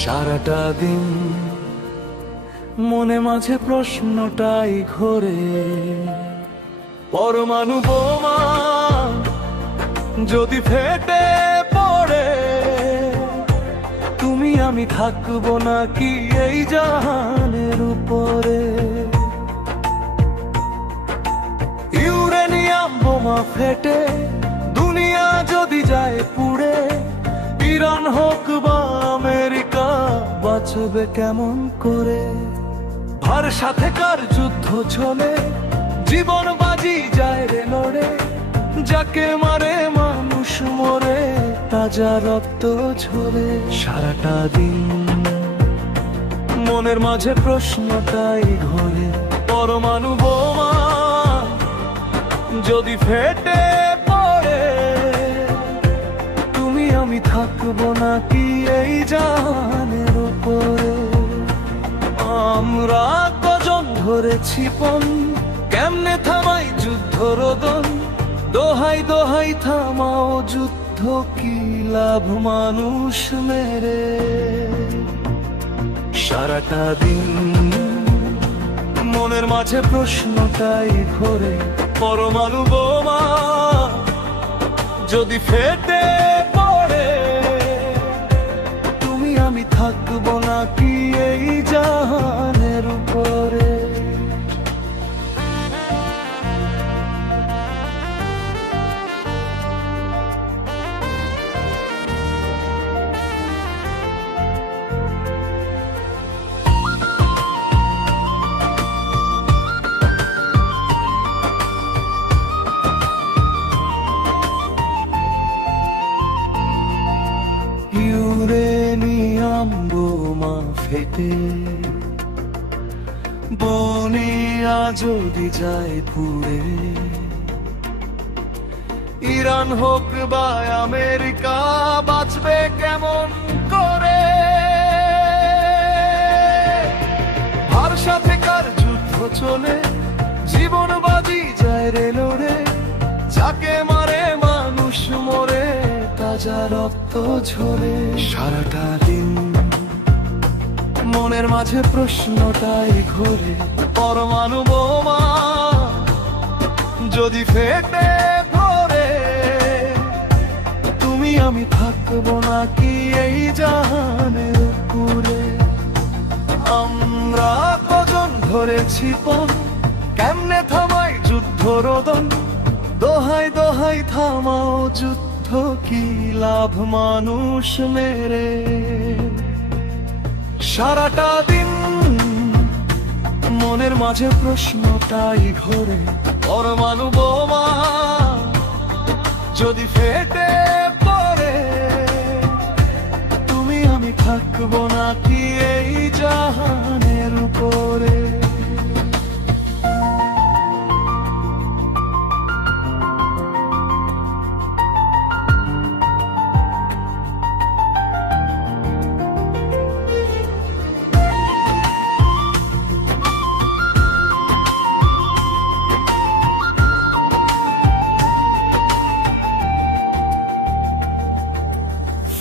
সারাটা দিন মনে মাঝে প্রশ্নটাই ঘোরে, পরমাণু বোমা যদি ফেটে পড়ে, তুমি আমি থাকবো নাকি এই জাহানের উপরে? ইউরেনিয়াম বোমা ফেটে দুনিয়া যদি যায় পুড়ে, ইরান হোক বা আমেরিকা বাঁচবে কেমন করে? ভার সাথে কার যুদ্ধ চলে, জীবন বাজি যায় রে লড়ে, যাকে মারে মানুষ মরে, তাজা রক্ত ঝরে। সারাটা দিন মনের মাঝে প্রশ্নটাই ঘোরে, পরমাণু বোমা যদি ফেটে পড়ে, তুমি আমি থাকবো নাকি এই জাহানের উপরে? আমরা কজন ধরেছি পণ, কেমনে থামাই যুদ্ধ রোদন? দোহাই দোহাই থামাও যুদ্ধ, কি লাভ মানুষ মেরে? সারাটা দিন মনের মাঝে প্রশ্নটাই ঘোরে, পরমাণু বোমা যদি ফেটে পড়ে, তুমি আমি থাকবো নাকি এই জাহানের উপরে? ইউরেনিয়াম বোমা ফেটে বনিয়া যদি যায় পুড়ে, ইরান হোক বা আমেরিকা বাঁচবে কেমন করে? আর সাথে কার যুদ্ধ চলে, জীবন বাজি যায় রে লড়ে, যাকে মারে মানুষ মরে, তাজা রক্ত ঝরে। সারাটা দিন মনের মাঝে প্রশ্নটাই ঘোরে, পরমাণু বোমা যদি ফেটে পড়ে, তুমি আমি থাকবো নাকি এই জাহানের উপরে? আমরা কজন ধরেছি পণ, কেমনে থামাই যুদ্ধ রোদন? দোহাই দোহাই থামাও যুদ্ধ, কি লাভ মানুষ মেরে? সারাটা দিন মনের মাঝে প্রশ্নটাই ঘোরে, পরমাণু বোমা যদি ফেটে পড়ে, তুমি আমি থাকবো নাকি এই জাহানের উপরে?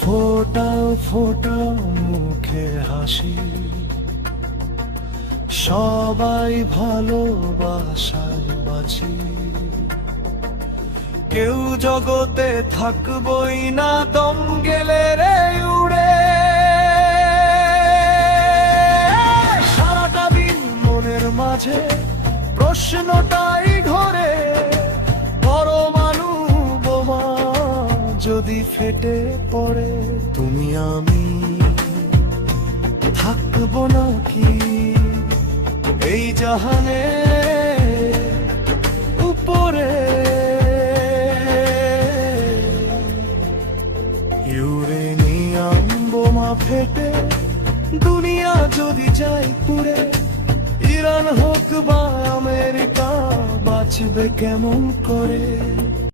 ফোটাও ফোটাও মুখে হাসি, সবাই ভালোবাসায় বাঁচি, কেউ জগতে থাকবই না দম গেলে রে উড়ে। সারাটা দিন মনের মাঝে প্রশ্নটাই ঘোরে, পরমাণু বোমা যদি ফেটে পড়ে, তুমি আমি থাকবো নাকি এই জাহানের উপরে? ইউরেনিয়াম বোমা ফেটে দুনিয়া যদি যায় পুড়ে, ইরান হোক বা আমেরিকা বাঁচবে কেমন করে?